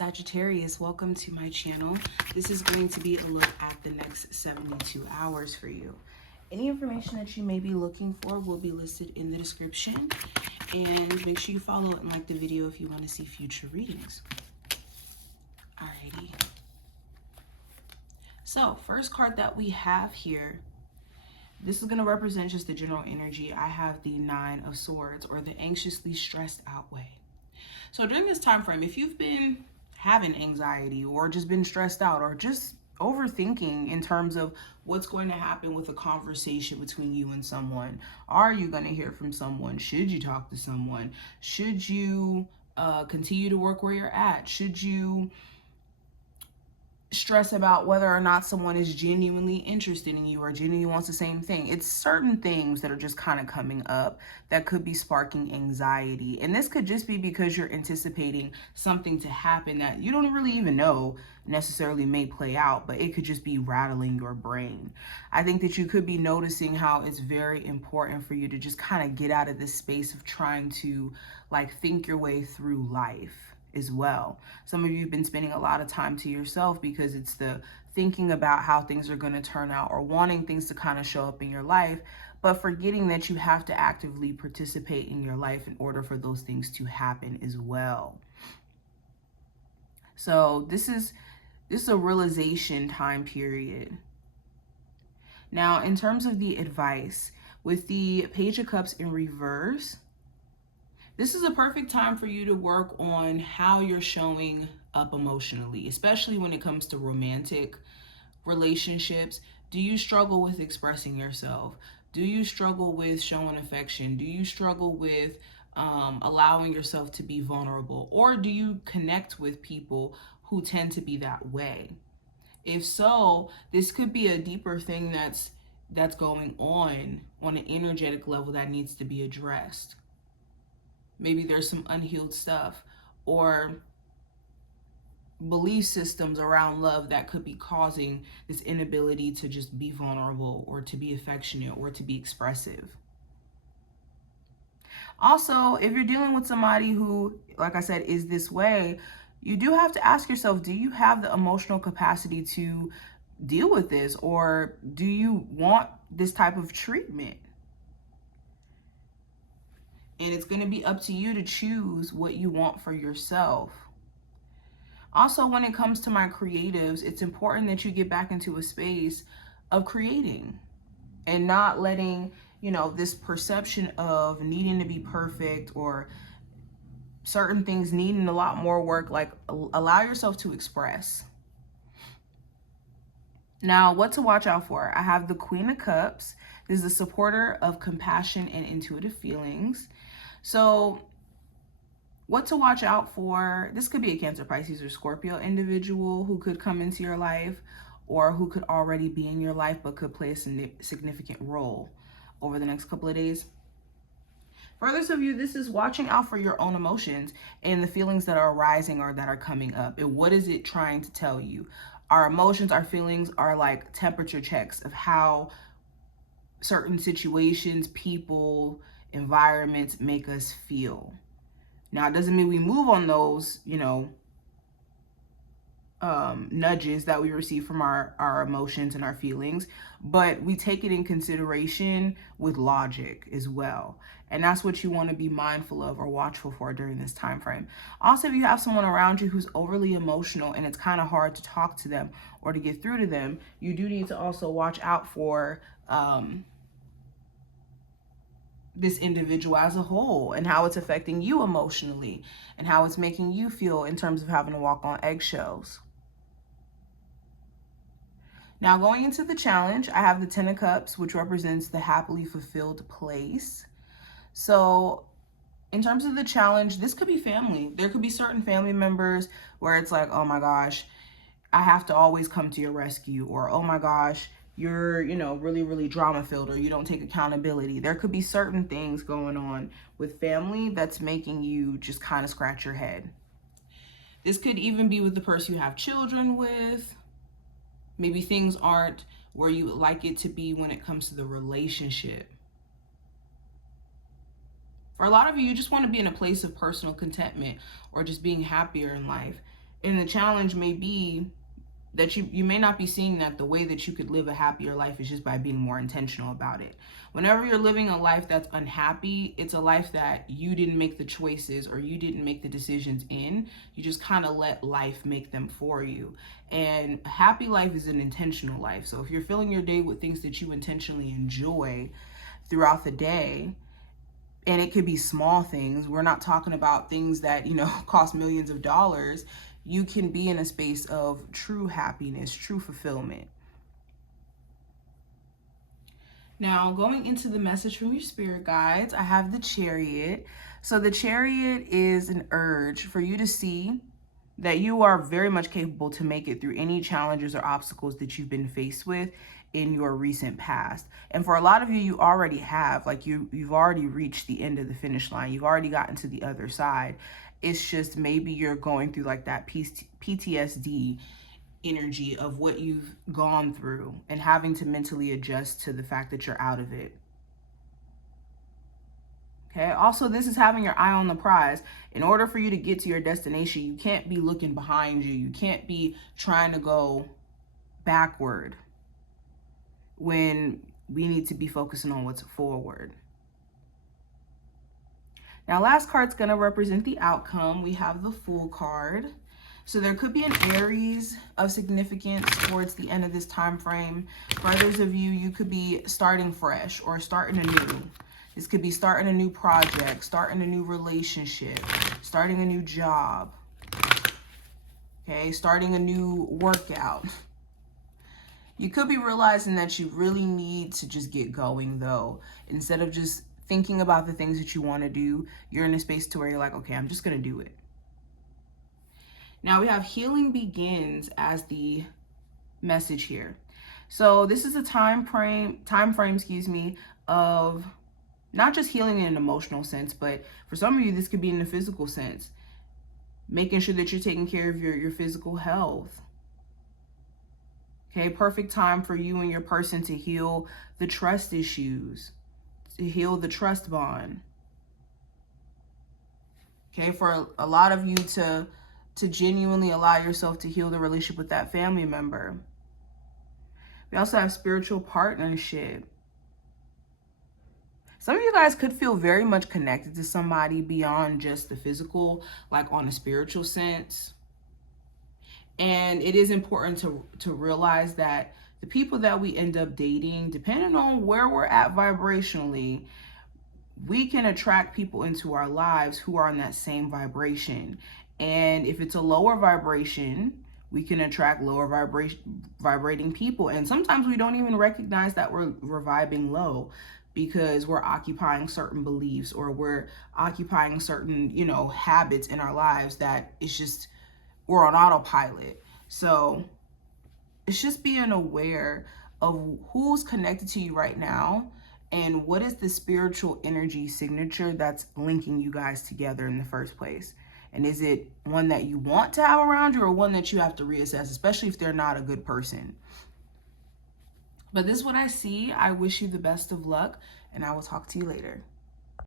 Sagittarius, welcome to my channel. This is going to be a look at the next 72 hours for you. Any information that you may be looking for will be listed in the description. And make sure you follow and like the video if you want to see future readings. Alrighty. So, first card that we have here, this is going to represent just the general energy. I have the Nine of Swords, or the anxiously stressed out way. So during this time frame, if you've been having anxiety or just been stressed out or just overthinking in terms of what's going to happen with a conversation between you and someone, are you going to hear from someone? Should you talk to someone? Should you continue to work where you're at? Should you stress about whether or not someone is genuinely interested in you or genuinely wants the same thing? It's certain things that are just kind of coming up that could be sparking anxiety. And this could just be because you're anticipating something to happen that you don't really even know necessarily may play out, but it could just be rattling your brain. I think that you could be noticing how it's very important for you to just kind of get out of this space of trying to think your way through life as well. Some of you have been spending a lot of time to yourself because it's the thinking about how things are going to turn out or wanting things to kind of show up in your life, but forgetting that you have to actively participate in your life in order for those things to happen as well. So this is a realization time period. Now, in terms of the advice, with the Page of Cups in reverse, this is a perfect time for you to work on how you're showing up emotionally, especially when it comes to romantic relationships. Do you struggle with expressing yourself? Do you struggle with showing affection? Do you struggle with allowing yourself to be vulnerable? Or do you connect with people who tend to be that way? If so, this could be a deeper thing that's going on an energetic level that needs to be addressed. Maybe there's some unhealed stuff or belief systems around love that could be causing this inability to just be vulnerable or to be affectionate or to be expressive. Also, if you're dealing with somebody who, like I said, is this way, you do have to ask yourself, do you have the emotional capacity to deal with this, or do you want this type of treatment? And it's going to be up to you to choose what you want for yourself. Also, when it comes to my creatives, it's important that you get back into a space of creating and not letting, this perception of needing to be perfect or certain things needing a lot more work, allow yourself to express. Now, what to watch out for? I have the Queen of Cups. This is a supporter of compassion and intuitive feelings. So what to watch out for? This could be a Cancer, Pisces, or Scorpio individual who could come into your life or who could already be in your life but could play a significant role over the next couple of days. For others of you, this is watching out for your own emotions and the feelings that are arising or that are coming up. And what is it trying to tell you? Our emotions, our feelings are like temperature checks of how certain situations, people, environments make us feel. Now, it doesn't mean we move on those, nudges that we receive from our emotions and our feelings, but we take it in consideration with logic as well. And that's what you want to be mindful of or watchful for during this time frame. Also, if you have someone around you who's overly emotional and it's kind of hard to talk to them or to get through to them, you do need to also watch out for this individual as a whole and how it's affecting you emotionally and how it's making you feel in terms of having to walk on eggshells. Now, going into the challenge, I have the Ten of Cups, which represents the happily fulfilled place. So in terms of the challenge, this could be family. There could be certain family members where it's like, oh my gosh, I have to always come to your rescue, or oh my gosh, you're, really, really drama filled, or you don't take accountability. There could be certain things going on with family that's making you just kind of scratch your head. This could even be with the person you have children with. Maybe things aren't where you would like it to be when it comes to the relationship. For a lot of you, you just want to be in a place of personal contentment or just being happier in life. And the challenge may be that you may not be seeing that the way that you could live a happier life is just by being more intentional about it. Whenever you're living a life that's unhappy, it's a life that you didn't make the choices or you didn't make the decisions in. You just kind of let life make them for you. And a happy life is an intentional life. So if you're filling your day with things that you intentionally enjoy throughout the day, and it could be small things, we're not talking about things that, cost millions of dollars, you can be in a space of true happiness, true fulfillment. Now, going into the message from your spirit guides, I have the Chariot. So the Chariot is an urge for you to see that you are very much capable to make it through any challenges or obstacles that you've been faced with in your recent past. And for a lot of you, you already have, like you've already reached the end of the finish line. You've already gotten to the other side. It's just maybe you're going through like that PTSD energy of what you've gone through and having to mentally adjust to the fact that you're out of it. Okay. Also, this is having your eye on the prize. In order for you to get to your destination, you can't be looking behind you. You can't be trying to go backward when we need to be focusing on what's forward. Now, last card's going to represent the outcome. We have the Fool card. So there could be an Aries of significance towards the end of this time frame. For others of you, you could be starting fresh or starting anew. This could be starting a new project, starting a new relationship, starting a new job, okay, starting a new workout. You could be realizing that you really need to just get going, though. Instead of just thinking about the things that you want to do, you're in a space to where you're like, okay, I'm just going to do it. Now we have healing begins as the message here. So this is a time frame, of not just healing in an emotional sense, but for some of you, this could be in a physical sense. Making sure that you're taking care of your physical health. Okay, perfect time for you and your person to heal the trust issues, to heal the trust bond. Okay, for a lot of you to genuinely allow yourself to heal the relationship with that family member. We also have spiritual partnership. Some of you guys could feel very much connected to somebody beyond just the physical, like on a spiritual sense. And it is important to realize that the people that we end up dating, depending on where we're at vibrationally, we can attract people into our lives who are on that same vibration. And if it's a lower vibration, we can attract lower vibrating people. And sometimes we don't even recognize that we're vibing low, because we're occupying certain beliefs or we're occupying certain, habits in our lives that it's just, we're on autopilot. So it's just being aware of who's connected to you right now and what is the spiritual energy signature that's linking you guys together in the first place. And is it one that you want to have around you or one that you have to reassess, especially if they're not a good person? But this is what I see. I wish you the best of luck, and I will talk to you later.